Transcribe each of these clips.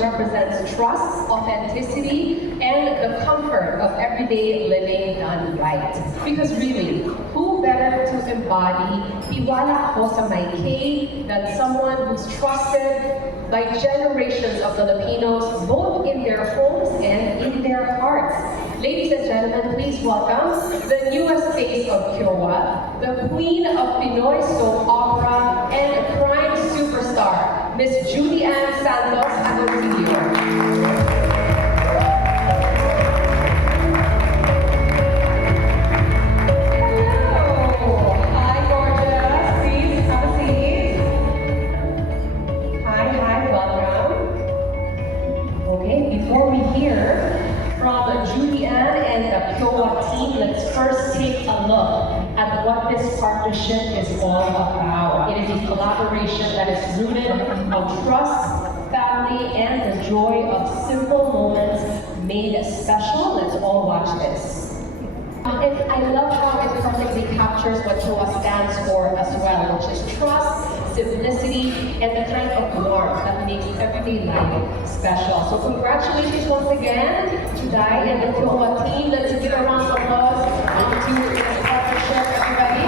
represents trust, authenticity, and the comfort of everyday living done right. Because really, who better to embody Tiwala Ako sa May K than someone who's trusted by generations of Filipinos, both in their homes and in their hearts. Ladies and gentlemen, please welcome the newest face of Kyowa, the queen of Pinoy soap opera and crime superstar, Miss Judy Ann Santos Agoncillo. Before we hear from Judy Ann and the Kyowa team, let's first take a look at what this partnership is all about. It is a collaboration that is rooted on trust, family, and the joy of simple moments made special. Let's all watch this. And I love how it perfectly captures what Kyowa stands for as well, which is trust, simplicity, and the kind of warmth that makes everyday life special. So congratulations once again to Dai and the Kyowa team. Let's give a round of applause to this partnership, everybody.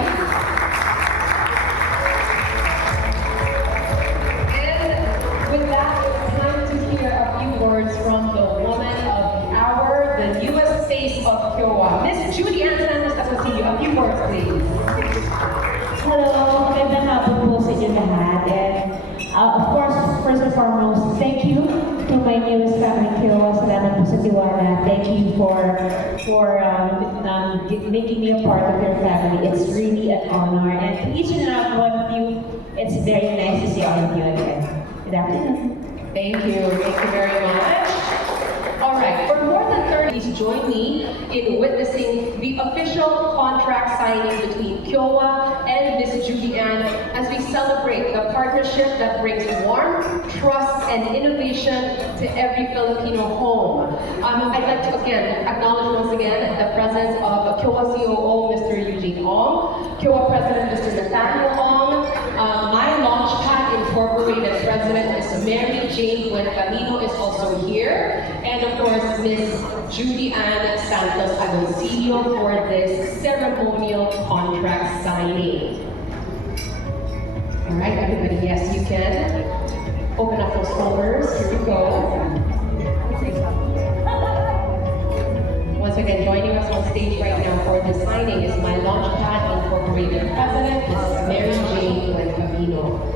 And with that, it's time to hear a few words from the woman of the hour, the newest face of Kyowa, Miss Judy Ann Santos Agoncillo. A few words, please. Hello, magandang hapon po sa inyo lahat. And of course, first and foremost, thank you to my newest family, Kyowa. Salamat po sa tiwala. Thank you for making me a part of your family. It's really an honor. And to each and every one of you, it's very nice to see all of you again. Good afternoon. Thank you very much. All right, for more than 30, please join me in witnessing the official contract signing between Kyowa and Miss Judy Ann as we celebrate the partnership that brings warmth, trust, and innovation to every Filipino home. I'd like to again acknowledge once again the presence of Kyowa COO, Mr. Eugene Ong, Kyowa President, Mr. Nathaniel Ong, my Launchpad Incorporated President, Ms. Mary Jane Buencamino is also here, and of course, Ms. Judy Ann Santos Agoncillo for this ceremonial contract signing. All right, everybody, yes, you can open up those folders. Here we go. Once again, joining us on stage right now for the signing is my Launchpad Incorporated President, Ms. Mary Jane Buencamino.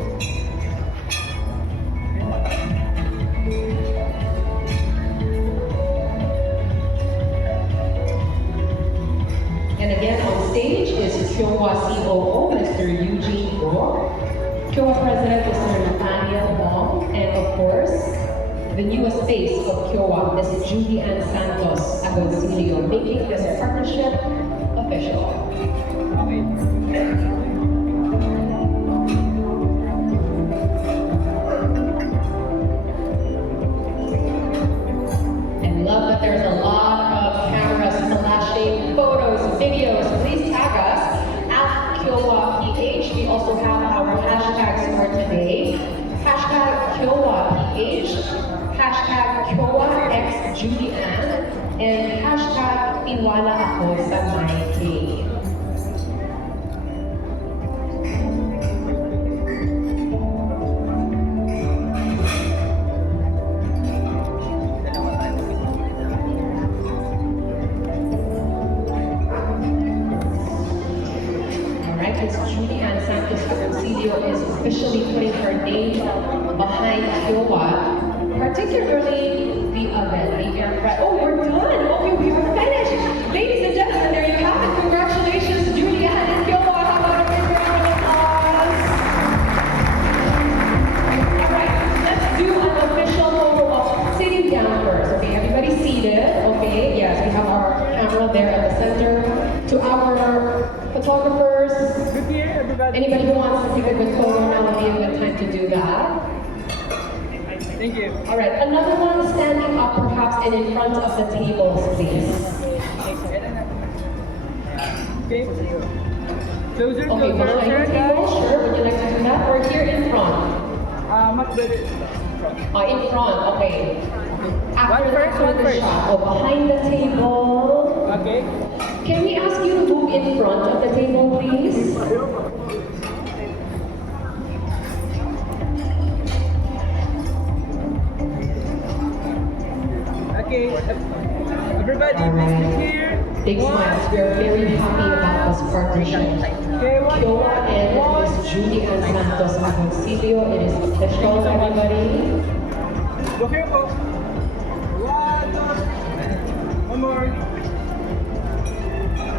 And again on stage is Kyowa COO, Mr. Eugene Go, Kyowa President, Mr. Nathaniel Ong, and of course, the newest face of Kyowa, Ms. Judy Ann Santos Agoncillo, making this partnership official. And love that there's a lot of cameras flashing, photos, videos. Please tag us at KyowaPH. We also have our hashtags for today. Hashtag KyowaPH, hashtag KyowaXJudyAnn, and hashtag Tiwala Ako sa May K. Judy Ann Santos Agoncillo is officially putting her name behind Kyowa, particularly the event, the air fry. Oh, we're done! Okay, we are finished! Ladies and gentlemen, there you have it. Congratulations, Judy Ann and Kyowa. How about a big round of applause? All right, let's do an official photo of sitting down first. Okay, everybody seated. Okay, yes, we have our camera there at the center. To our photographers, anybody who wants to take a good photo, now would be a good time to do that. Thank you. All right, another one standing up perhaps and in front of the tables, please. Okay. Closer, Okay, behind the table, sure. Would you like to do that? Or here in front? Much better. In front, okay. One first, one the first. shot. Oh, behind the table. Okay. Can we ask you to move in front of the table, please? Okay. Everybody, please sit here. Big smiles. We are very happy about this partnership. Okay, one. Kyowa and Miss Julie Ann Santos Agoncillo. It is official, everybody. Go here, po. One more.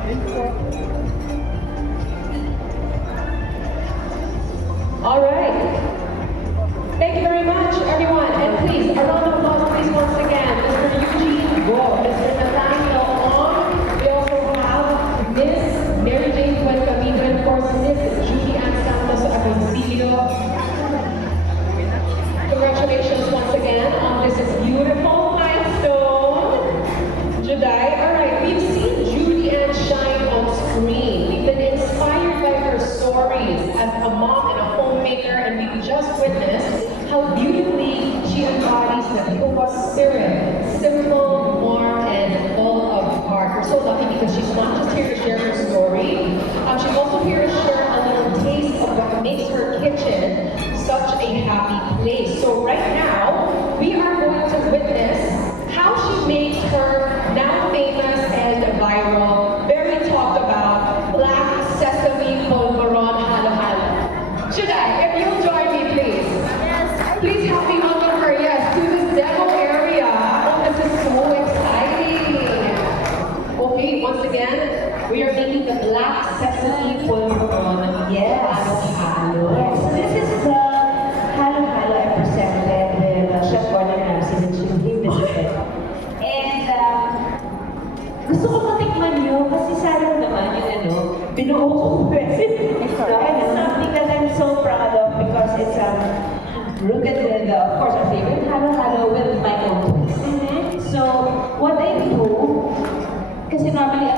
Thank you, po. All right. Thank you very much, everyone. And please, a round of applause, please, once again, Mr. Eugene Go, Mr. Nathaniel Ong. We also have Miss Mary Jane Cuencavido, and of course, Miss Julie Ann Santos Agoncillo. Congratulations once again on this beautiful milestone. Juday, all right, we've seen Julie Ann shine on screen. We've been inspired by her stories as a mom and a homemaker, and we just witnessed how beautifully she embodies the Kyowa spirit. Simple, warm, and full of heart. We're so lucky because she's not just here to share her story, she's also here to share a little taste of what makes her kitchen such a happy place. So right now, we are going to witness how she makes her now famous and viral, very talked about, black sesame polvoron halo halo. Should I? If you'll join me, please. Please help me welcome her, yes, to this demo area. Oh, this is so exciting. Okay, once again, we are making the black sesame polvoron Yes. halo halo. So this is the Halo Halo I presented with Chef Gordon Ramsay that he visited. And gusto ko matikman nyo kasi sayang naman yung binuo kong recipe. So, and it's something that I'm so proud of because it's rooted with, of course, our favorite Halo Halo with my own twist. So, what I do, kasi normally,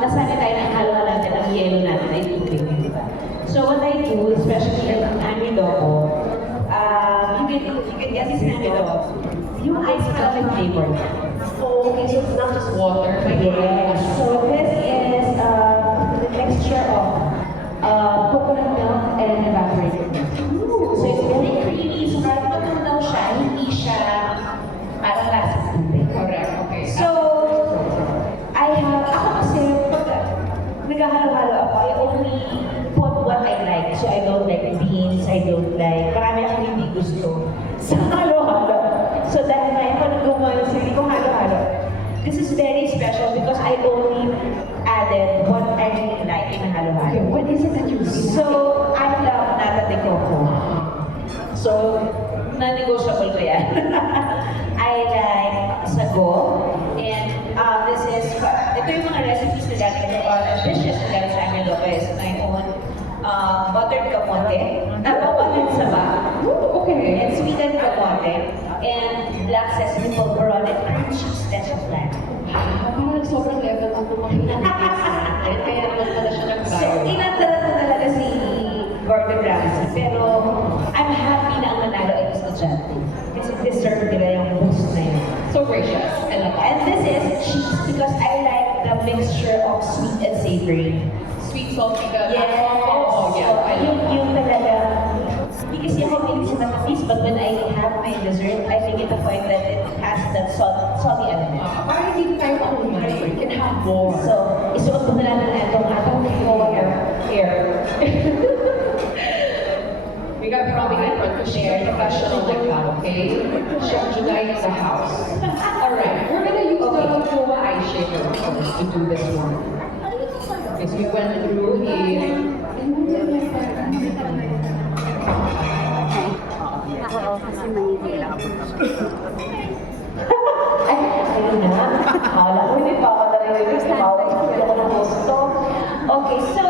nasanay tayo ng halo-halo natin, ang yelo natin ay tubig, di ba? So what I do, especially in Amidobo, you can guess it's Amidobo, yung ice coffee flavor. Oh, okay, so it's not just water. My Yes. gosh. So this is the mixture of coconut milk and evaporated milk. So it's very creamy. So kahit matunaw siya, hindi siya parang lasang tubig. Correct, okay. So, ako kasi, pag naghahalo-halo ako, I only put what I like. So I don't like beans, I don't like, marami akong hindi gusto sa halo-halo. So dahil na ako nag-gumawa sa hindi ko halo-halo, this is very special because I only added what I really like in a halo-halo. Okay, what is it that you really So, I love nata de coco. So, non-negotiable ko yan. I like sago, and this is, ito yung mga recipes na galing dishes na galing sa amin Lopez. My own buttered kamote, buttered saba, Okay. and sweetened kamote, and black sesame polvoron and cream cheese that's flat. Parang sobrang level ang kumakain natin. Kaya naman pala siya So, nag-viral. inantara ko talaga si Gordon Ramsay, pero I'm happy na ang nanalo ay estudyante. Kasi deserve nila yung boost na yun. So gracious. I love And that. this is cheese because I like the mixture of sweet and savory. Sweet, salty, the Yes. Oh, yeah. I yung, love that. yung talaga, hindi kasi ako mahilig sa matamis, but when I have my dessert, I make it a point that it has that salty element. Parang hindi tayo pakumay. We can have more. So, isuot mo na lang itong atong hair. We got probably in front to share professional like that, okay? Chef Juday in the house. Alright, we're gonna use the Kyowa ice shaker of course to do this one. Okay, so we went through Oo, kasi mahihila ako. Ay, ayun na. Akala ko hindi pa ako narinig. Tumawag ako ng gusto. Okay, so,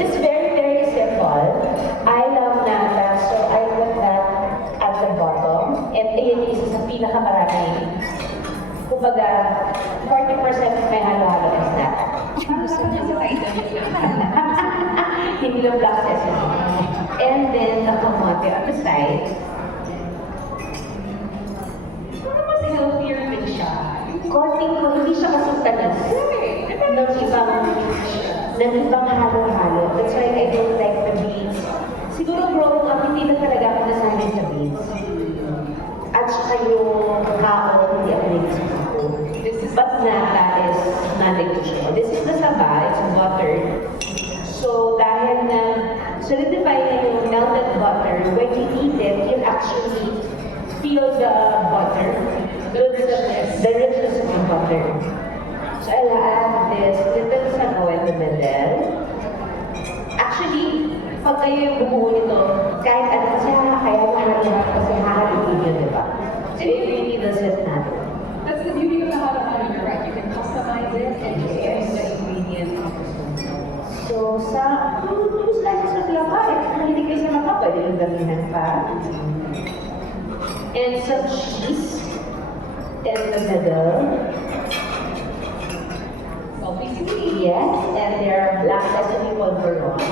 it's very, very simple. I love nata, so I put that at the bottom. And ayun yung isa sa pinakamarami. Kumbaga, 40% may halo-halo is nata. Hindi lang black sesame. And then, the kamote on the side. Pero mas healthier din siya. Konting ko, hindi siya kasing tanas. Ng ibang halo-halo. That's why I don't like the beans. Siguro growing up, hindi na talaga ako nasanay sa beans. At saka yung kakao, hindi ako nagsisimpo. But nata is non-negotiable. This is the saba, it's buttered. So dahil na solidify na yung melted butter, when you eat it, you actually feel the butter. The richness of the butter. So I'll add this little sago in the middle. Actually, pag kayo yung bumuo nito, kahit ano kasi kaya mahal-mahal kasi hahalugin yun, di ba? So it really doesn't matter. That's the beauty of the halo-halo, you're right. You can customize it and just add the ingredient. So sa two slices of lava, if mahilig kayo sa lava, pwede yung damihan pa. And some cheese in the middle. Salty sweet. Yes, and there are black sesame polvoron.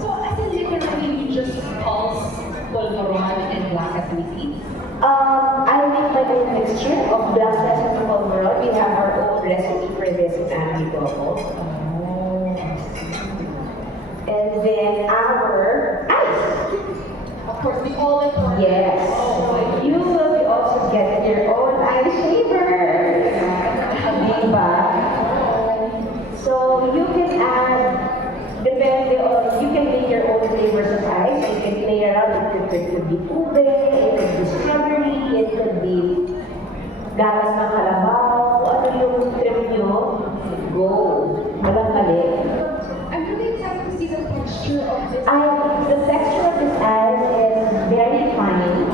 So as in literally, you just pulse polvoron and black sesame seeds? I make my own mixture of black sesame polvoron. We have our own recipe for this in Andy Bobo. And then our ice. Of course, the all-in-one. Yes. You will be also getting your own ice shaver. Diba? So you can add, depende on, you can make your own flavors of ice. You can play around with it. It could be ube, it could be strawberry, it could be gatas ng kalabaw. Ano yung trip nyo? Go. Walang mali. I'm really excited to see the texture of this. The texture of this ice is very fine.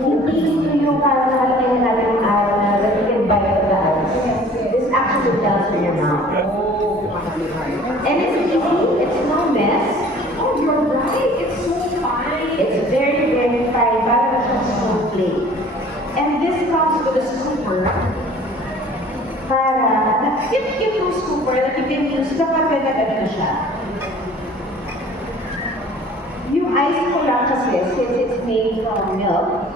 Hindi ito yung parang nakalagay natin ng araw na that you can bite of the ice. This actually melts in your mouth. And it's easy, it's no mess. Oh, you're right. It's so fine. It's very, very fine, parang siyang snowflake. And this comes with a scooper. Para, yung scooper that you can use kapag nagano siya. Yung ice ko lang kasi, since it's made from milk,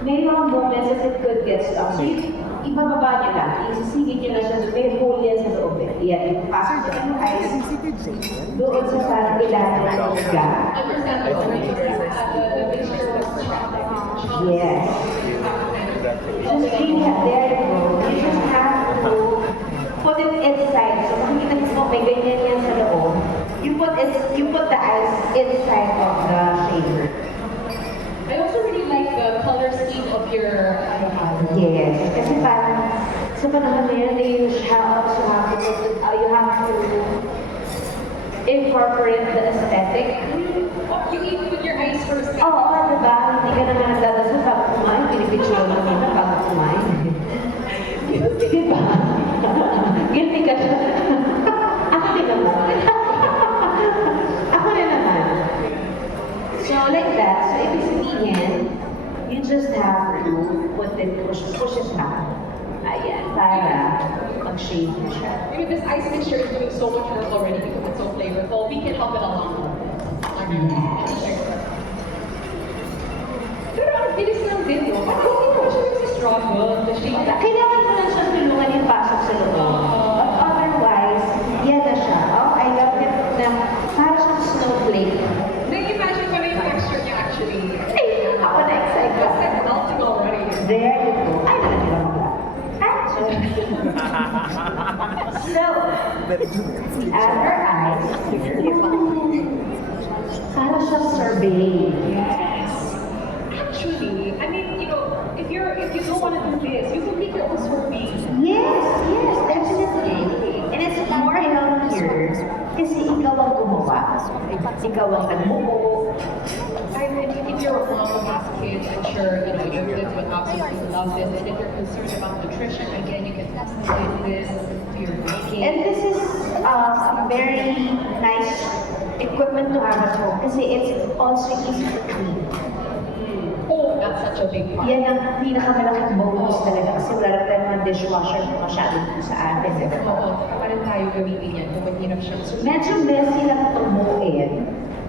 may mga moments that it could get stuck. So, ibababa niyo lang, isisigit niyo lang siya, so may hole yan sa loob. Yan, ipapasok niyo yung ice doon sa parang ilalim ng higa. Understandable. The mixture was chocolate. Yes. Just really there you go. You just have to put it inside. So, makikita niyo po, may ganyan yan sa loob. You put the ice inside of the shaver. I also really like the color scheme of your halo-halo. Yes. Kasi parang sa panahon na yun, they use how also have to you have to incorporate the aesthetic. Oh, you eat with your eyes first. Oo, diba? Hindi ka naman nagdadasal bago kumain. Pinipicture lang kita bago kumain. Diba? Guilty ka siya. Ako din naman. Ako na naman. So, like that. So, ibig sabihin, you just have to push it back. Ayan, para mag-shade mo siya. You know, this ice mixture is doing so much work already because it's so flavorful. We can help it along. Pero ang bilis lang din, no? Parang hindi ko siya struggle to shade that. Kailangan mo lang siyang tulungan yung pasok sa loob. But otherwise, yan na siya. Oh, I love it na para siyang snowflake. Na-imagine ko na yung texture niya actually. Ay, ako na excited. It's like melting already. There you go. Ay, nakatira mo ba? So, add our eyes. Para siyang sorbet. Yes. Actually, I mean, you know, if you don't want to do this, you can make your own sorbet. Yes, definitely. And it's more healthier kasi ikaw ang gumawa. Ikaw ang nagbuo. I mean, if you're a mom who has kids, I'm sure you know your kids would absolutely love this. And if you're concerned about nutrition, again, you can customize this to your baking. And this is a very nice equipment to have at home kasi it's also easy to clean. Oh, that's such a big part. Yan ang pinakamalaking bonus talaga kasi wala lang tayong mga dishwasher na masyadong sa atin. Oo, paano tayo gamitin yan kung mahirap siyang susunod? Medyo messy lang itong buuin,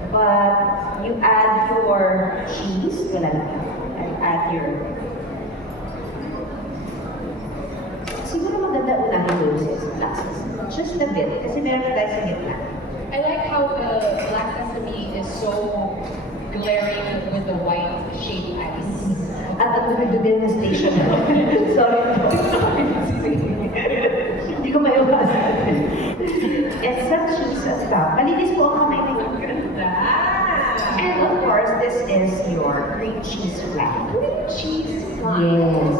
but you add your cheese, wala na. You add your una-unahing roses, Black Sesame. Just a bit, kasi meron tayo sa gitna. I like how the black sesame is so glaring with the white shaved ice. At ang ganda din ng station. Sorry. Hindi ko maiwasan. And some cheese at top. Malinis po ang kamay ninyo. And of course, this is your cream cheese flan. Cream cheese Yes.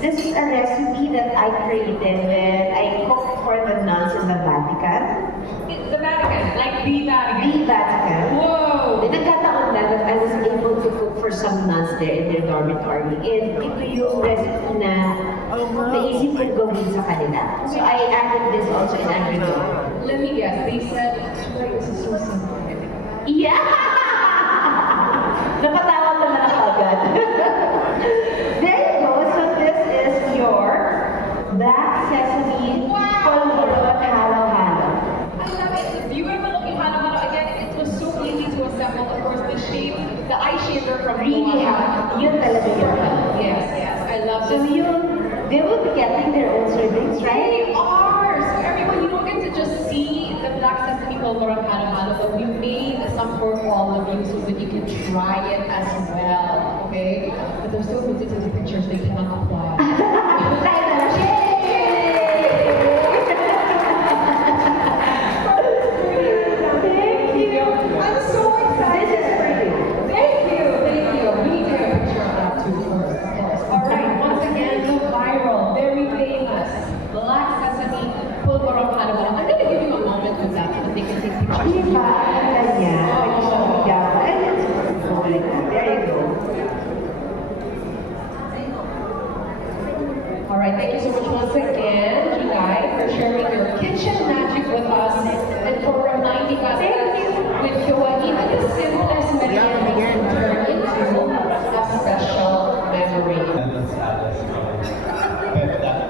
This is a recipe that I created when I cooked for the nuns in the Vatican. The Vatican, like the Vatican. The Vatican. Whoa! Nagkataon na that I was able to cook for some nuns there in their dormitory. And ito yung recipe na naisip kong gawin sa kanila. So I added this also in everything. Let me guess, they said, this is so simple. Yeah! Napatawa naman ako agad. There you go. So this is your black sesame polvoron halo-halo. I love it. If you ever look at Hana again, it was so easy to assemble. Of course, the eye shaver from Really Moana. yun talaga yun. Yes, yes, I love So this. they will be getting their own servings, They right? are! So everyone, you don't get to just see the black sesame polvoron halo-halo, but we made some for all of you so that you can try it as well, okay? But they're so busy taking pictures, they cannot apply. Tayo na lang. Thank you. I'm so excited. This is for you. Thank you, thank you. We need to get a picture of that too, of course. All right, once again, the viral, very famous black sesame polvoron halo-halo. I'm going to give you a moment with that so that they can take pictures. Diba? Ang kanya. Pwede siya bigyan. And it's like that. There you go. All right, thank you so much once again, July, for sharing your kitchen magic with us and for reminding us that with Kyowa, even the simplest merienda can turn into a special memory.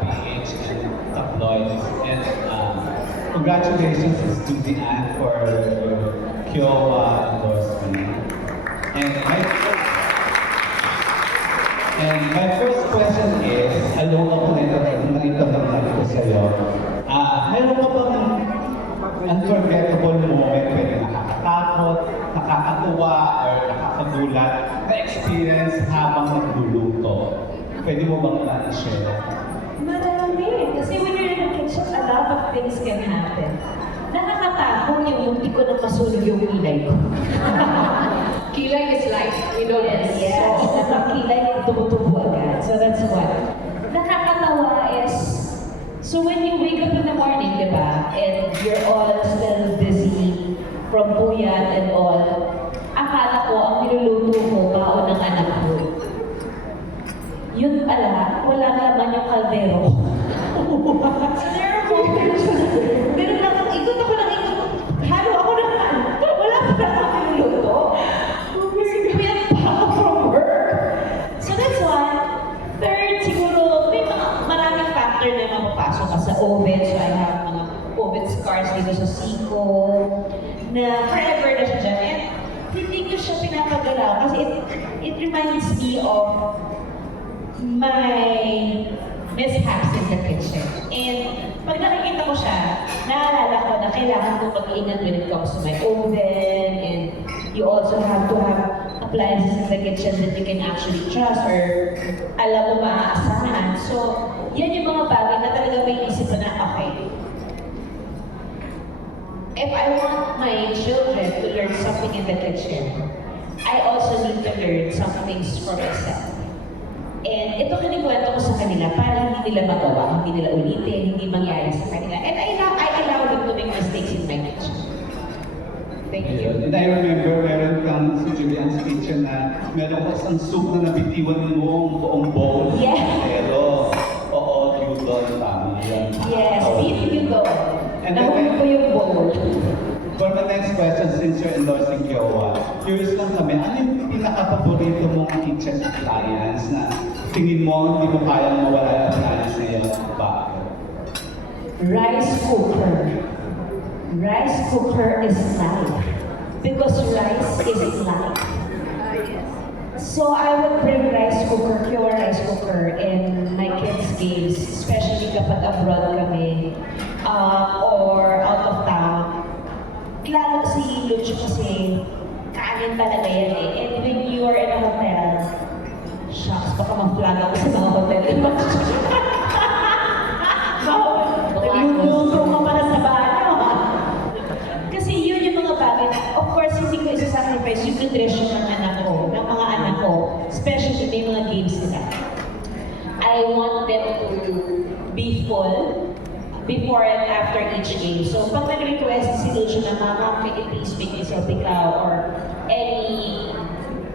PH and tabloids. And congratulations to Judy-Ann for Kyowa endorsement. And my first question is, alam ko naitanong ko sa'yo, meron ka bang unforgettable moment, pwede nakakatakot, nakakatuwa, or nakakagulat na experience habang nagluluto? Pwede mo bang i-share? Marami. Kasi when you're in the kitchen, a lot of things can happen. Nakakatakot yung munti ko na masunog yung kilay ko. Kilay is life, we know this. Yes. Nakakilay, tumutubo agad. So that's one. Nakakatawa is, so when you wake up in the morning, di ba, and you're all still busy from puyat and all, akala ko ang niluluto ko, baon ng anak ko. Yun pala, wala naman yung kaldero. So there are moments, meron lang, ikot ako ng ikot, halo ako ng wala pa na ako niluluto. Puyat pa ako from work. So that's one. Third, siguro, may mga maraming factor na mapapasok ka sa oven. So I have mga oven scars dito sa siko na forever na siya dyan. And hindi ko siya pinapagalaw kasi it reminds me of my mishaps in the kitchen. And pag nakikita ko siya, naalala ko na kailangan ko mag-ingat when it comes to my oven, and you also have to have appliances in the kitchen that you can actually trust or alam mo maaasahan. So, yan yung mga bagay na talaga may isip na, okay, if I want my children to learn something in the kitchen, I also need to learn some things for myself. And ito kinikwento ko sa kanila para hindi nila magawa, hindi nila ulitin, hindi mangyari sa kanila. And I allow them to make mistakes in my kitchen. Thank you. And I remember meron kang sa Julian's Kitchen na meron ka isang soup na nabitiwan mo ang buong bowl. Yeah. Pero, oo, gyudon, tama yan. Yes, beef yun doon. And Nahuli ko yung bowl. For the next question, since you're endorsing Kyowa, curious lang kami, ano yung pinaka-paborito mong kitchen appliance na tingin mo hindi mo kayang mawala yung appliance na yun? Bakit? Rice cooker. Rice cooker is life. Because rice is life. So I would bring rice cooker, pure rice cooker in my kids' games, especially abroad kami, or out of town, lalo si Lucho kasi kanin talaga yan eh. And when you are in a hotel, shucks, baka mag-flag ako sa mga hotel. Nagluluto ka pala sa banyo. Kasi yun yung mga bagay na, of course, hindi ko isa-sacrifice yung nutrition ng anak ko, ng mga anak ko, especially may mga games nila. I want them to be full before and after each game. So, pag nag-request si Lucio na, Mama, can you please make this opikaw or any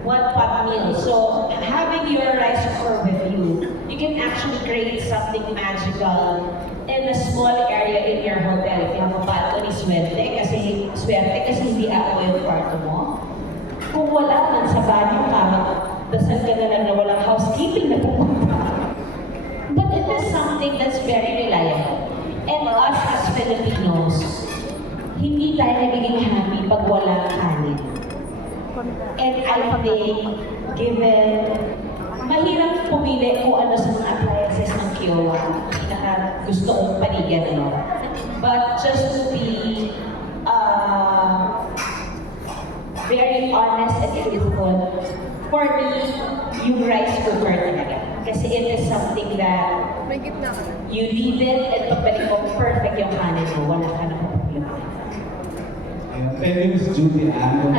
one-pot meal. So, having your rice cooker with you, you can actually create something magical in a small area in your hotel. If you have a balcony, swerte kasi hindi ako yung kwarto mo. Kung wala man sa banyo ka, dasal ka na lang na walang housekeeping na pupunta. But it is something that's very reliable. And us as Filipinos, hindi tayo nagiging happy pag walang kanin. And I think, given, mahirap pumili kung ano sa mga appliances ng Kiowa, na gusto kong panigan, no? But just to be very honest and truthful, for me, yung rice cooker talaga. Kasi it is something that you leave it at pagbalik mo, perfect yung kanin mo, wala ka na problema. Thank you, Miss Judy Ann.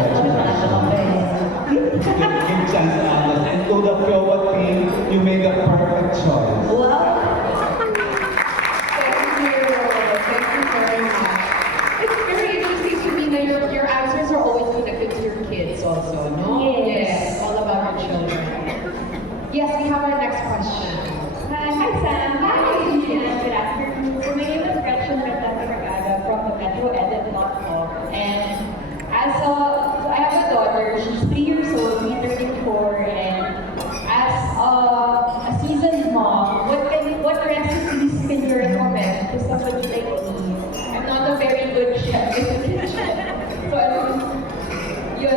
Give chance to others. And to the Kiowa team, you made the perfect choice. Wow! Thank you very much. It's very interesting to me that your answers are always connected to your kids also, no? Yes. All about your children. Yes, we have our next question. Hi, Sam. Hi, good afternoon. So my name is Gretchen Bertata from the MetroEdit.com. And so I have a daughter. She's 3 years old, turning 4. And as a seasoned mom, what recipes can you recommend to somebody like me? I'm not a very good chef in the kitchen.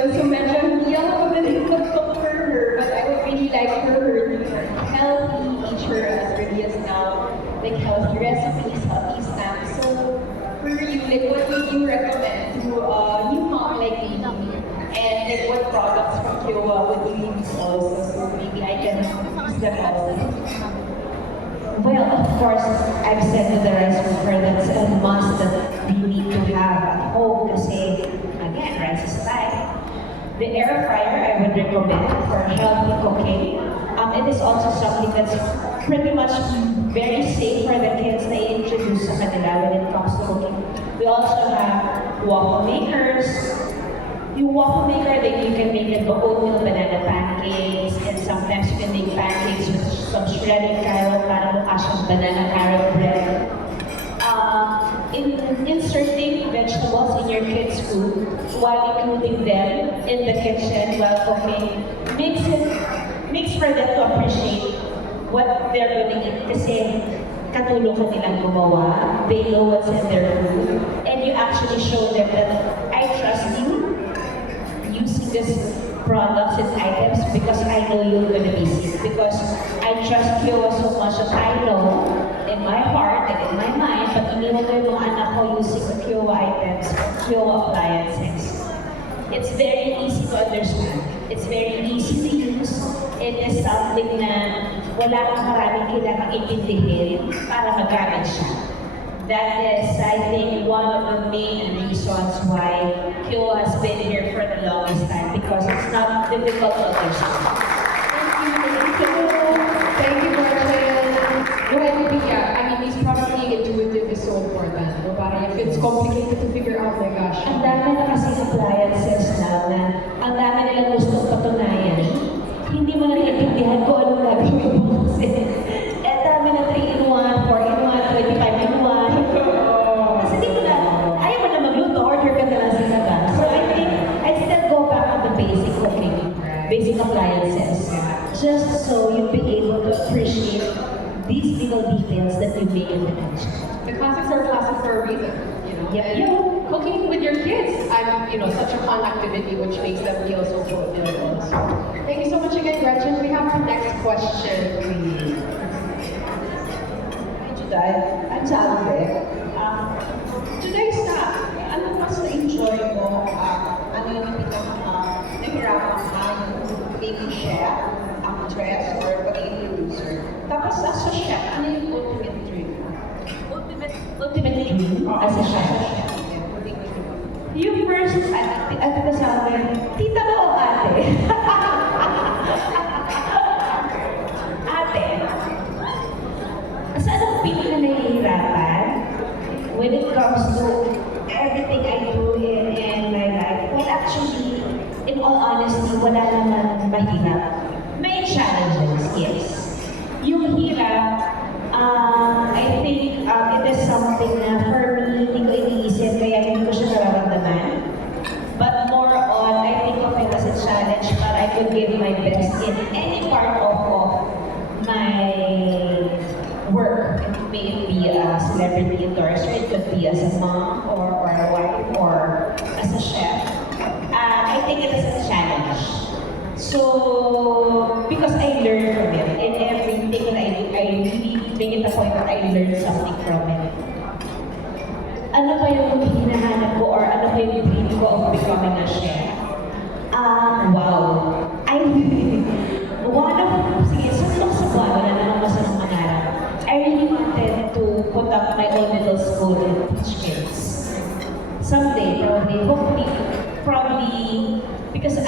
So medyo hindi ako magaling mag-cook for her, but I would really like for her to healthy, teach her as early as now, like healthy recipes, healthy snacks. So for you, like what would you recommend to a new mom like me? And like what products from Kiowa would you use also? So maybe I can use them also. Well, of course, I've said to the rice cooker that's a must that we need to have at home kasi, again, rice is life. The air fryer I would recommend for healthy cooking. It is also something that's pretty much very safe for the kids na i-introduce sa kanila when it comes to cooking. We also have waffle makers. Yung waffle maker, then you can make it oatmeal banana pancakes, and sometimes you can make pancakes with some shredded carrot, para mukha siyang banana carrot bread. Inserting vegetables in your kids' food while including them in the kitchen while cooking makes for them to appreciate what they're going to eat kasi katulong ka nilang gumawa, they know what's in their food, and you actually show them that I trust you using this products and items because I know you're going to be safe, because I trust Kiowa so much that I know in my heart and in my mind, pag iniwan ko yung mga anak ko using the Kiowa items, Kiowa appliances. It's very easy to understand. It's very easy to use. It is something na wala kang maraming kailangang intindihin para magamit siya. That is, I think, one of the main reasons why Kiowa has been here for the longest time, because it's not difficult to understand. Thank you, Gretchen. Go ahead, Lydia. I mean, it's probably intuitive is so important. No? Parang if it's complicated to figure out, my gosh. Ang dami na kasi appliances now na ang dami nilang gustong patunayan. Hindi mo na naiintindihan kung anong gagawin mo kasi. Eh, dami na 3-in-1, 4-in-1, 25-in-1. Kasi di mo na, ayaw mo na magluto, order ka na lang sa labas. So I think, I'd still go back to the basic cooking, basic appliances. Just so you'll be able to appreciate these little details that you make in the kitchen. The classics are classic for a reason, you know. Yep. And cooking with your kids, such a fun activity which makes them feel so fulfilled. So, thank you so much again, Gretchen. We have our next question, please. Hi, Juday. I'm as a chef? Ano yung ultimate dream? Ultimate dream as a chef? Yung first, at ka sa akin, tita ba o ate? Ate, saan ako pinaka nahihirapan when it comes to everything I do in my life? Well, actually, in all honesty, wala naman mahirap. May challenges, yes. Yung hirap, I think it is something na for me, hindi ko iniisip, kaya hindi ko siya nararamdaman. But more on, I think of it as a challenge, but I could give my best in any part of my work. May it be a celebrity endorser, it could be as a mom or a wife or as a chef. I take it as a challenge. So, because I learn from it, in everything that I do, I really make it a point that I learn something from it. Ano pa yung hinahanap ko or ano pa yung dream ko of becoming a chef? Wow. Sige, suntok sa buwan, wala namang masamang mangarap. I really wanted to put up my own little school and teach kids. Someday, probably, because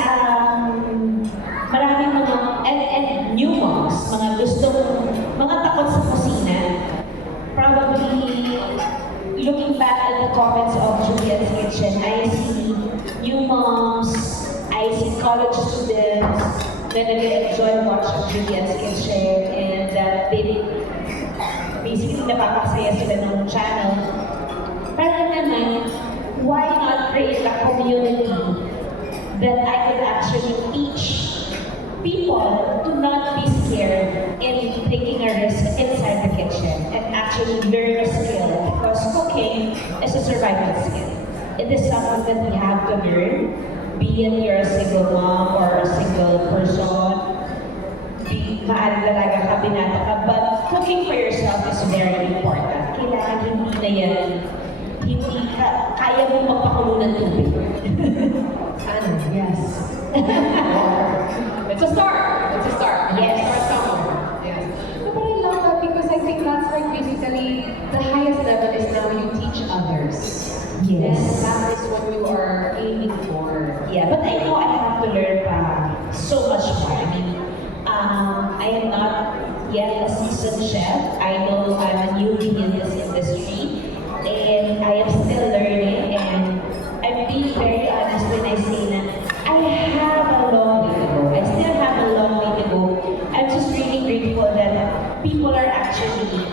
maraming mga, and new moms, mga takot sa kusina, probably, looking back at the comments of Julian's Kitchen, I see new moms, I see college students that really enjoy watching Julian's Kitchen and they basically napapasaya sila ng channel. Parang naman, why not create a community that I could actually teach people to not be scared in taking a risk inside the kitchen and actually learn a skill, because cooking is a survival skill. It is something that we have to learn, be it you're a single mom or a single person, maaaring dalaga ka, binata ka, but cooking for yourself is very important. Kailangan hindi na yan, kaya mo magpakulo ng tubig. Sana. Yes. It's a start. It's a start. Yes. Start somewhere. Yes. No, but I love that because I think that's like basically the highest level is now you teach others. Yes. And that is what you are aiming for. Yeah, but I know I have to learn so much more. I mean, I am not yet a seasoned chef. I know I'm a newbie in this industry, and I am still learning. And I'm being very honest when I say that I have a long way to go. I still have a long way to go. I'm just really grateful that people are actually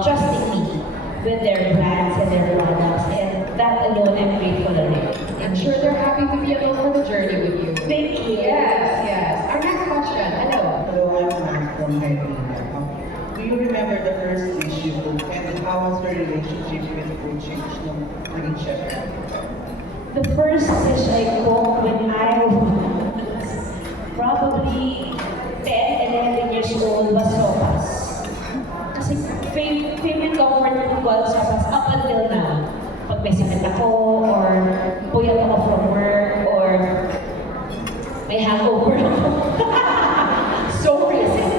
trusting me with their brands and their products, and that alone I'm grateful of it. I'm sure they're happy to be along for the journey with you. Thank you. Yes, yes. Our next question. Hello. Hello, I'm Matt from Hyderabad. Do you remember the first dish you cooked and how was your relationship with food change nung naging chef? The first dish I cooked when I was probably 10, 11 years old was sopas. Kasi favorite comfort food ko ang sopas up until now. Pag may sakit ako, or puyat ako from work, or may hangover ako. So recent.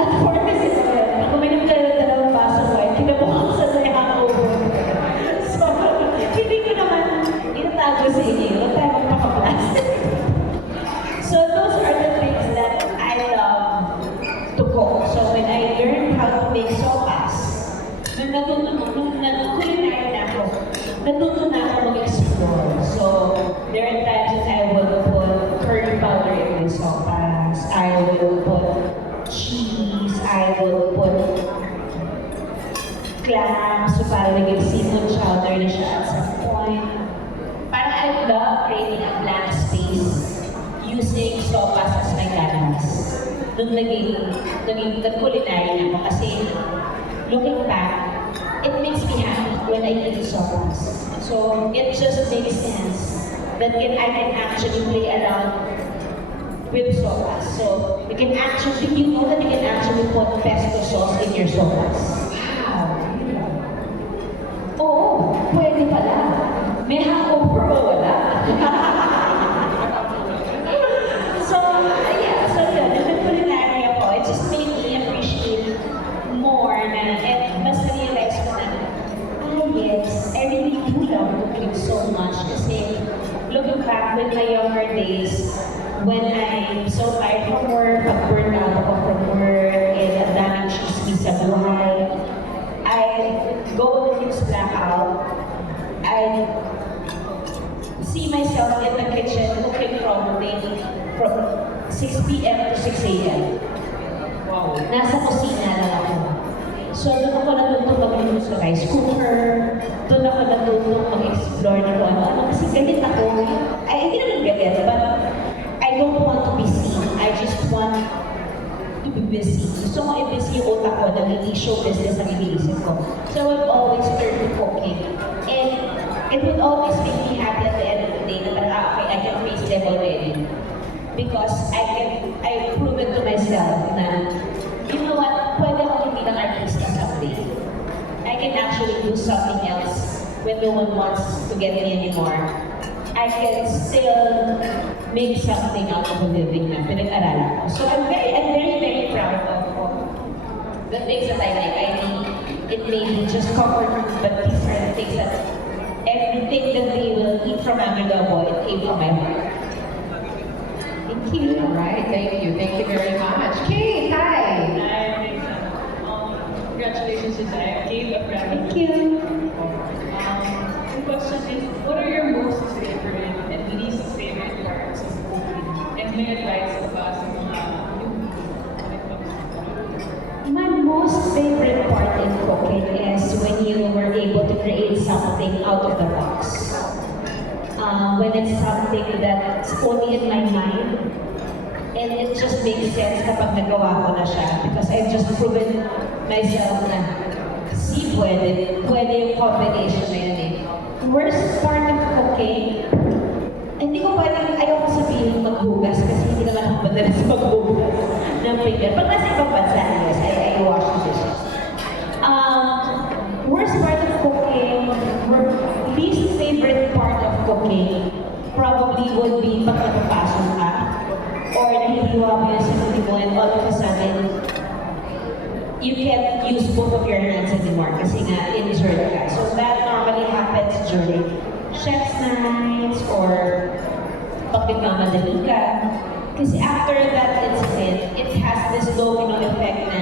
At 47, kuminom ka ng dalawang baso ng wine, kinabukasan na yung hangover. So, hindi ko naman inatago sa inyo. Huwag tayo magpaka-plastic. So, those are the things that I love to cook. So, when I learned how to make sopas, nung culinary na ako, natuto na ako mag-explore. So, there are times that I will put curry powder in my sopas. I will put cheese. I will put clams. So, parang naging seafood chowder na siya at some point. Parang I love creating a blank space using sopas as my canvas. Nung nag-culinary na ako kasi looking back, it makes me happy when I eat sopas. So it just makes sense that I can actually play around with sopas. So you can actually, you know that you can actually put pesto sauce in your sopas. Wow! Oo, pwede pala. May hangover o wala. So, yeah, so yun, nag-culinary ako. It just made me 6 p.m. to 6 a.m. Wow. Nasa kusina lang ako. So, doon ako natutong mag-inom sa rice cooker. Doon ako natutong mag-explore na kung ano. Kasi galit ako. Ay, hindi naman galit, but I don't want to be seen. I just want to be busy. Gusto ko i-busy yung utak ko na hindi show business ang iniisip ko. So, I would always turn to cooking. And it would always make me happy at the end of the day na parang, okay, I can face them already. Because I proven to myself na, you know what, pwede ako hindi ng artista someday. I can actually do something else when no one wants to get me anymore. I can still make something out of a living na pinag-aralan ko. So I'm very proud of the things that I like. I mean, it may be just comfort food, but these are the things that everything that they will eat from Adobo, it came from my heart. Thank you. All right, thank you. Thank you very much. Kate, hi. Congratulations to Zaya. Gave a friend. Thank you. The question is, what are your most favorite and least favorite parts of cooking? And may advice ka ba sa mga newbies when it comes to cooking? My most favorite part in cooking is when you were able to create something out of the box. When it's something that's only in my mind, and it just makes sense kapag nagawa ko na siya because I've just proven myself na pwede yung combination na yun eh. Worst part of cooking, hindi ko pwedeng ayaw ko sabihin maghugas kasi hindi naman ako madalas maghugas ng finger. Pag nasa ibang bansa, yes, I wash the dishes. Worst part of cooking, least favorite part of cooking, probably would be pag napapasok ka or nahihiwa mo yung sarili mo and all of a sudden, you can't use both of your hands anymore kasi nga injured ka. So that normally happens during chef's nights or pag nagmamadali ka. Kasi after that incident, it has this domino effect na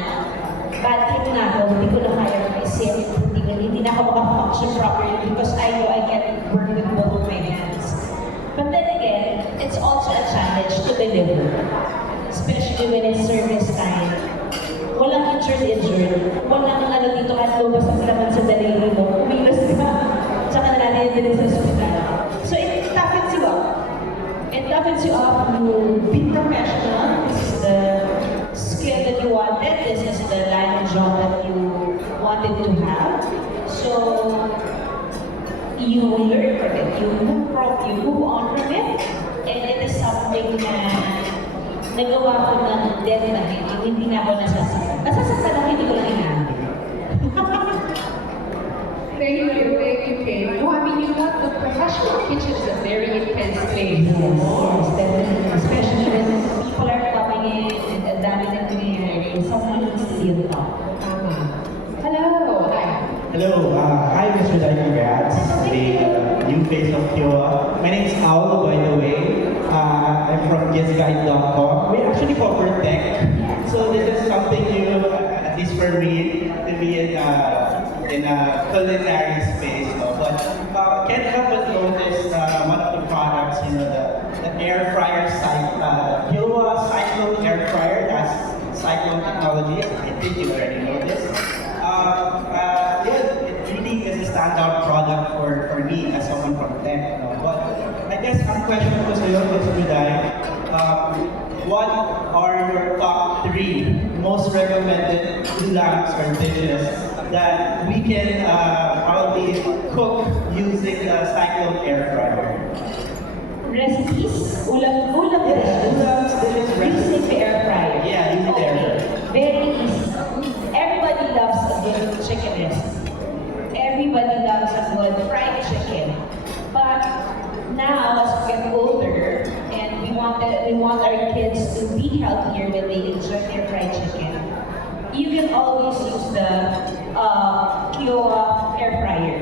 bad trip na ako, hindi ko na kaya mag-isip, hindi na ako makafunction properly because I know I can't work with both of my hands. But then again, it's also a challenge to deliver. Especially when it's service time. Walang injured. Walang ano dito at lobas ang laman sa daliri mo. Umilos ka. Tsaka na natin din sa hospital. So it toughens you up. It toughens you up to be professional. This is the skill that you wanted. This is the line of job that you wanted to have. So you learn from it. You move on from it. And it is something na nagawa ko ng death na hindi na ako nasasaktan. Nasasaktan lang, hindi ko lang inaambil. Thank you, Kate. No, I mean, you know, the professional kitchen is a very intense place. Yes, definitely. Especially when people are coming in and ang dami na nangyayari. Someone needs to be on top. Tama. Hello, hi. Hello, hi Mr. Dai, congrats. The new face of Kiowa. My name is Paul, by the way. I'm from guestguide.com. We actually cover tech. So this is something new, at least for me, to be in a culinary space. No? But can't help but notice one of the products, the air fryer Kiowa Cyclone air fryer. That's Cyclone technology. I think you already know this. It really is a standout product for me as someone from tech. But I guess ang question ko sa iyo, Mr. Juday, what are your top 3 most recommended gulags or dishes that we can probably cook using the Cyclone air fryer? Recipes? Ulam Yes, dishes using the air fryer. Yeah, using the air fryer. Very easy. Everybody loves a good chicken recipe. Everybody loves a good fried chicken. But now, as we get older, and we want our kids to be healthier when they enjoy their fried chicken, you can always use the Kiowa air fryer.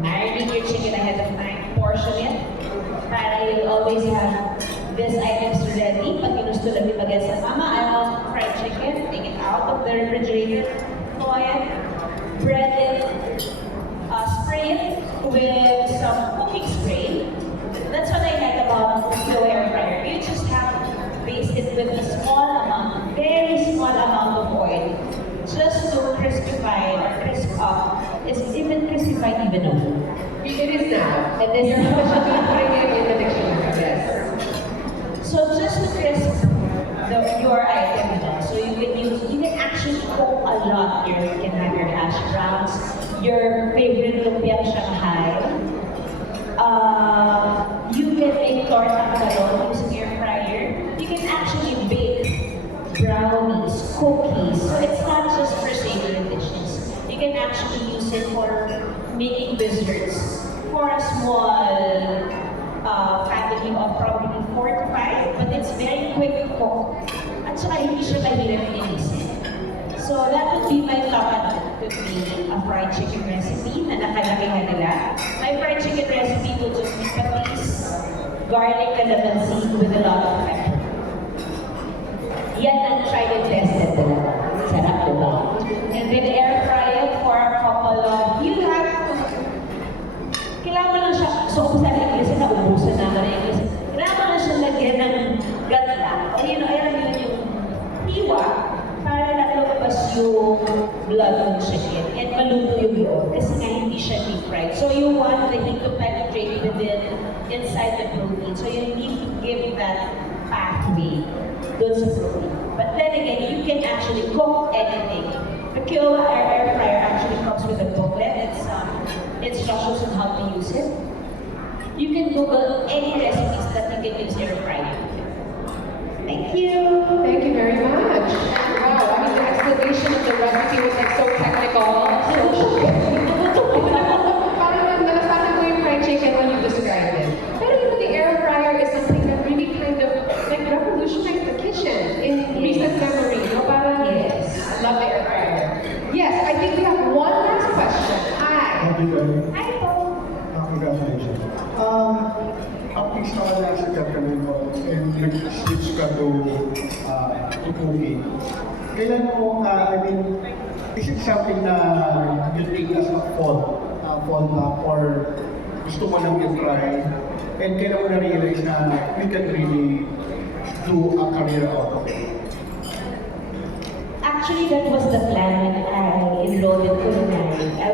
Marinate your chicken ahead of time, portion it, para you'll always have these items ready. Pag ginusto lang yung bagay sa mama, I want fried chicken, take it out of the refrigerator, thaw it, bread it, spray it with some cooking spray. That's what I like about the air fryer. You just have to baste it Is even classified even now. It is now. It is You're now. officially putting it in the dictionary, yes. So just to crisp your item, so you can actually cook a lot here. You can have your hash browns, your favorite lumpia Shanghai. You can make torta talon using your fryer. You can actually bake brownies, cookies. So it's not just for savory dishes. You can actually use it for making desserts for a small family of probably 4 to 5, but it's very quick to cook. At saka hindi siya mahirap linisin. So that would be my top, and could be a fried chicken recipe na nakalakihan nila. My fried chicken recipe will just be patis, garlic, calamansi with a lot of pepper. Yan ang tried and tested nila. Sarap, diba? And then air fry it for a couple of, you have to, kailangan mo lang siya, so kung sa English, naubusan naman ang English. Kailangan mo lang siya lagyan ng gatla. O yun, alam yun yung hiwa para lalabas yung blood ng chicken and maluto yung loob kasi nga hindi siya deep fried. So you want the heat to penetrate inside the protein. So you need to give that pathway doon sa protein. But then again, you can actually cook anything. The Kiowa air fryer actually comes with a booklet. It's instructions on how to use it. You can Google any recipes that you can use air fryer. Thank you. Thank you very much. And wow, I mean, the explanation of the recipe was like so technical. Parang nalasahan ko yung fried chicken when you described it. Pero you know, the air fryer is something that really kind of like revolutionized the kitchen in recent memory. No, parang Yes. I love the air fryer. Yes, I think we have one last question. Hi. Thank you. Hi, Paul. Congratulations. Updates naman na sa Japan and nag-switch ka to cooking. Kailan mo, I mean, is it something na you think as a fall na or gusto mo lang yung try? And kailan mo na-realize na you can really do a career out of it? Actually, that was the plan when I enrolled in culinary. I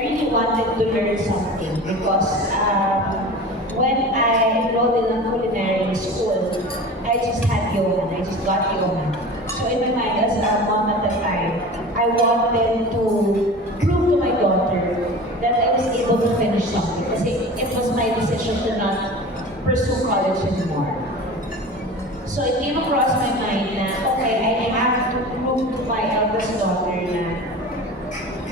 really wanted to learn something because when I enrolled in a culinary school, I just had Johan. I just got Johan. So in my mind, as a mom at the time, I wanted to prove to my daughter that I was able to finish something. Kasi it was my decision to not pursue college anymore. So it came across my mind na, okay, I have to prove to my eldest daughter na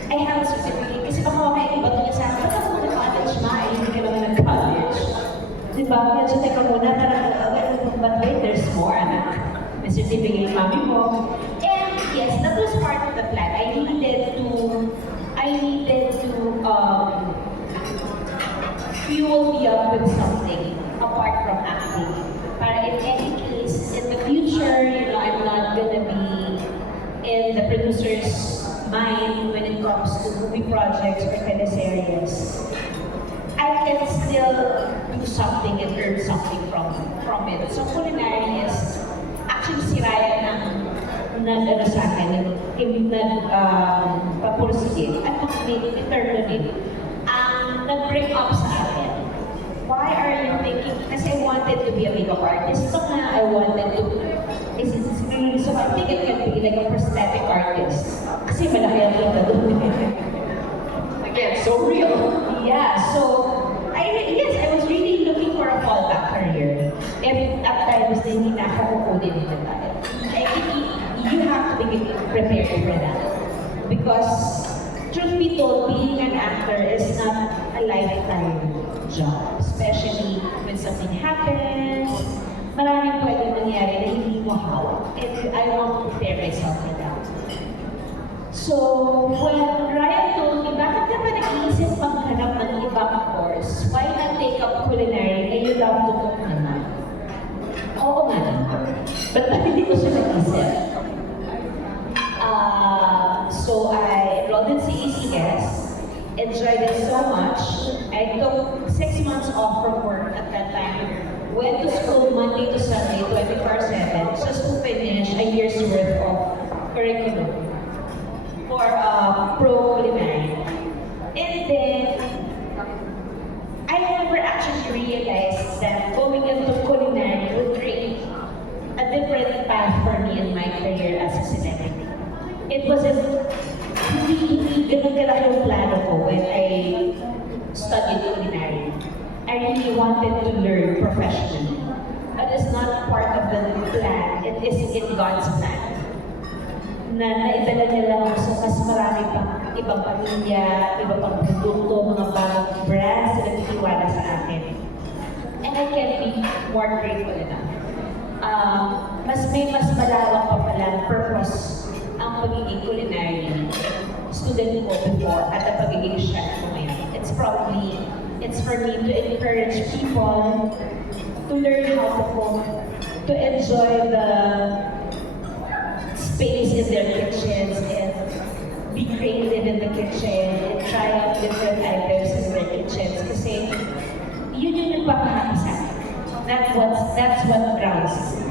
I have a certificate. Kasi baka mamaya iba ito niya sa akin, ba't ako college ma? Eh, hindi ka naman nag-college. Diba? Medyo teka muna, but wait, there's more, anak. May certificate mami mo. And yes, that was part of the plan. I needed to fuel me up with something apart from acting. Para in any case, in the future, I'm not gonna be in the producer's mind when it comes to movie projects or teleseries. I can still do something and earn something from it. So culinary is actually si Ryan nag-ano sa akin, nag-papursige at determined ang nag-bring up sa akin. Why are you thinking? Kasi I wanted to be a makeup artist. So nga, I wanted to, so I think it can be like a prosthetic artist. Kasi malaki ang kita doon. Again, so real. Yeah, so, yes, I was really looking for a fallback career. If at times, hindi na ako kukunin nito tayo. You have to be prepared for that. Because, truth be told, being an actor is not a lifetime job. Especially when something happens, maraming pwede nangyari na hindi mo hawak. And I want to prepare myself for that. So, when Ryan told me, bakit ka ba nag-iisip maghanap ng ibang course? Why not take up culinary? Eh, you love to cook naman. Oo nga naman. But hindi ko siya nag-isip. So, I enrolled in CECS, enjoyed it so much. I took 6 months off from work at that time. Went to school Monday to Sunday, 24/7, just to finish a year's worth of curriculum for it wasn't, hindi ganun kalaki yung plano ko when I studied culinary. I really wanted to learn professionally. That is not part of the plan. It is in God's plan. Na naidala niya lang ako sa mas marami pang ibang pamilya, iba pang produkto, mga bagong brands na nagtitiwala sa akin. And I can't be more grateful enough. Mas malawak pa pala ang purpose ang pagiging culinary student ko before at ang pagiging chef ko ngayon. It's for me to encourage people to learn how to cook, to enjoy the space in their kitchens and be creative in the kitchen and try out different items in their kitchens kasi yun yung nagpapahappy sa akin. That's what grounds me.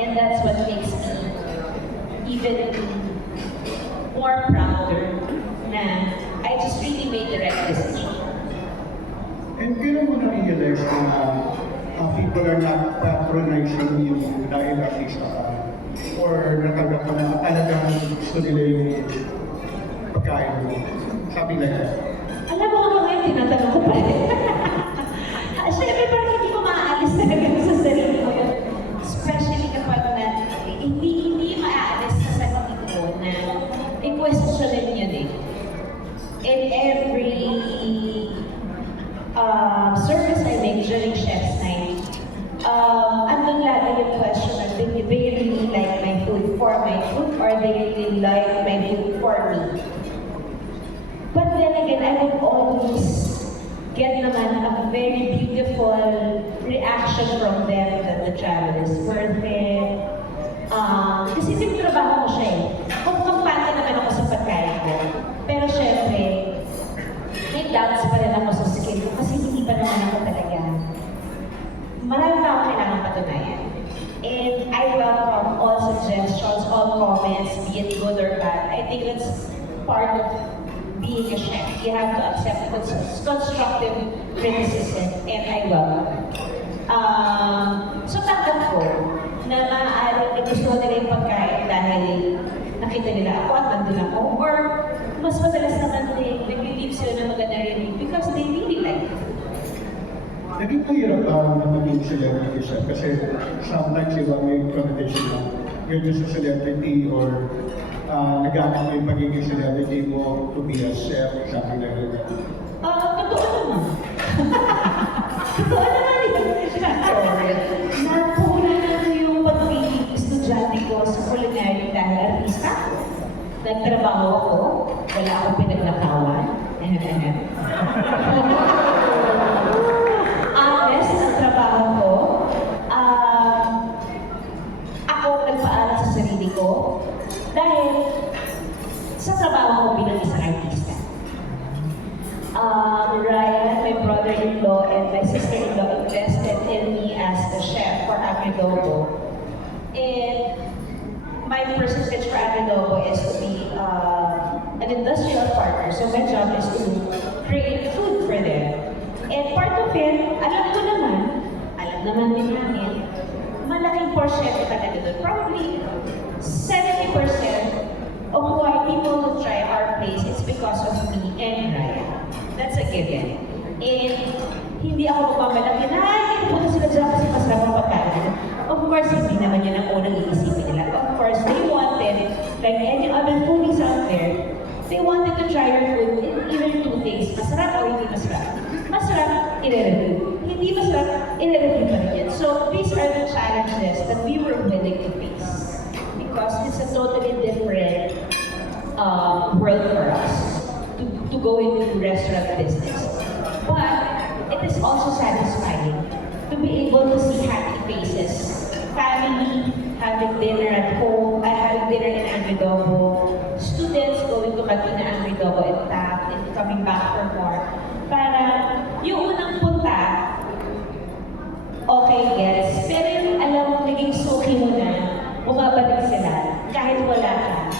And that's what makes me even more prouder na I just really made the right decision. And kailan mo na-realize na people are not patronizing you dahil artista ka? Or natanggap mo na talagang gusto nila yung pagkain mo? Something like that. Alam mo ako ngayon, tinatanong ko pa rin. Siyempre parang hindi ko maaalis talaga sa sarili ko yun. Especially kapag na hindi maaalis sa sarili ko na i-questionin yun eh. In every service I make during Chef's Night, andun lagi yung question na, do they really like my food for my food or they really like my food for me? But then again, I would always get naman a very beautiful reaction from them that the travel is worth it. Kasi trabaho ko siya eh. Kampante naman ako sa pagkain ko. Pero syempre, may doubts pa rin ako sa skill ko kasi hindi pa naman ako talaga. Marami pa ako kailangan patunayan. And I welcome all suggestions, all comments, be it good or bad. I think that's part of being a chef. You have to accept constructive criticism, and I welcome it. So tanggap ko na maaaring gusto nila yung pagkain dahil nakita nila ako at nandun ako, or mas madalas naman nag-leave sila na maganda review because they really like it. Naging mahirap na maging celebrity chef kasi sometimes iba may connotation na you're just a celebrity or nagamit mo yung pagiging celebrity mo to be a chef, something like that. Totoo naman. Totoo naman yun. Napuna na yung pagiging estudyante ko sa culinary dahil artista ko. Nagtrabaho ako, wala akong pinaglakawan. Honest ang trabaho ko. Ako nagpaaral sa sarili ko dahil sa trabaho ko bilang isang artista. Ryan, my brother-in-law, and my sister-in-law invested in me as the chef for Adobo. And my percentage for Adobo is to be an industrial partner. So my job is to create food for them. And part of it, alam naman din namin, malaking porsyento talaga doon. Probably 70% of why people would try our place is because of me and Ryan. That's a given. And hindi ako magmamalaki na, hindi po sila dyan kasi masarap ang pagkain. Of course, hindi naman yun ang unang iisipin nila. Of course, they wanted, like any other foodies out there, they wanted to try your food in either two things, masarap o hindi masarap. Masarap, i-review. Hindi masarap, i-review pa rin yan. So, these are the challenges that we were willing to face. Because it's a totally different world for us to go into restaurant business. But it is also satisfying to be able to see happy faces. Family having dinner at home, having dinner in Adobo, students going to Cantina Adobo and TAP and coming back for more. Para yung unang punta, okay, gets. Pero yung alam mo, naging suki mo na, bumabalik sila, kahit wala ka.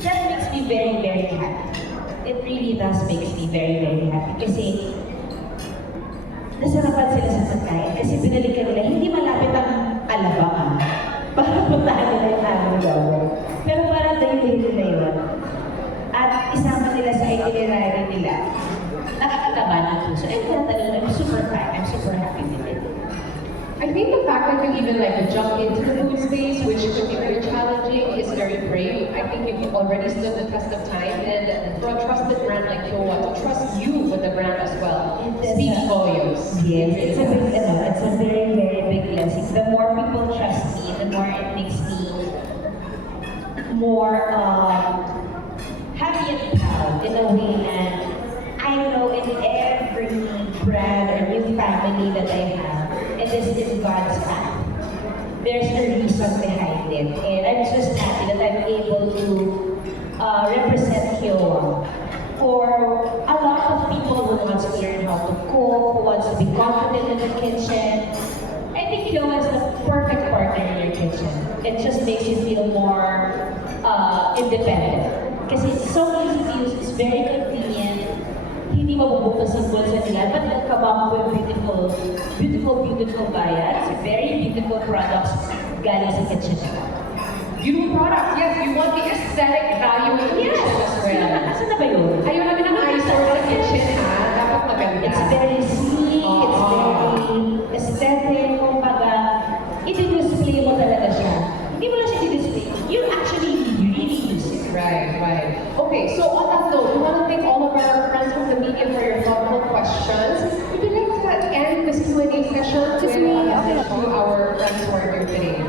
That makes me very, very happy. It really does makes me very, very happy. Kasi nasarapan sila sa pagkain. Kasi binalikan nila, hindi malapit ang Alabang para puntahan nila yung Adobo. Pero parang dahil nila yun. nila sa itinerary nila. Nakakataba ng puso. And I'm super fine. I'm super happy with it. I think the fact that you even like jump into the food space, which could be very challenging, is very brave. I think you've already stood the test of time, and for a trusted brand like Kyowa to trust you with the brand as well speaks volumes. Yes, it's a very, very big blessing. The more people trust me, the more it makes me more happy and proud in a way that I know in every brand or new family that I have, and this is God's path. There's a reason behind it, and I'm just happy that I'm able to represent Kyowa for a lot of people who wants to learn how to cook, who wants to be confident in the kitchen. I think Kyowa is the perfect partner in your kitchen. It just makes you feel more independent. Because it's so easy to use, it's very convenient. Hindi mabubukas ang bulsa nila, but they'll come up with beautiful bayan, very beautiful products galing sa kitchen. Beautiful products, yes, you want the aesthetic value in the kitchen as well. Asan na ba yun? Ayaw namin ng eyesore sa kitchen, ha? Dapat maganda. It's very sleek, it's very aesthetic, kumbaga, i-display mo talaga siya. Hindi mo lang siya i-display, you actually really use it. Right. Okay, so on that note, we want to thank all of our friends from the media for your thoughtful questions. Would you like to end this Q&A session with a message to our friends who are here today?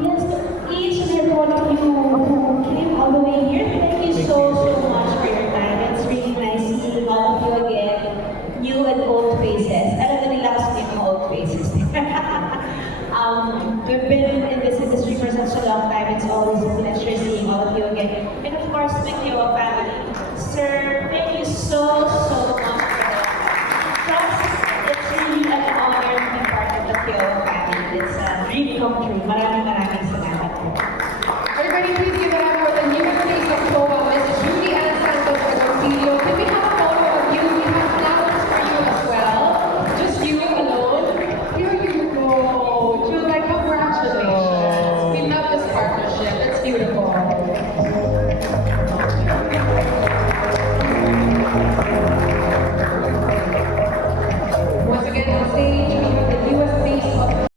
Yes, each and every one of you who came all the way here, thank you so much for your time. It's really nice seeing all of you again, new and old faces. Alam na nila kasi yung mga old faces. We've been in this industry for such a long time. It's always a pleasure seeing all of you again. And of course, the Kyowa family. Sir, thank you so much for that. It's really an honor to be part of the Kyowa family. It's a dream come true. Maraming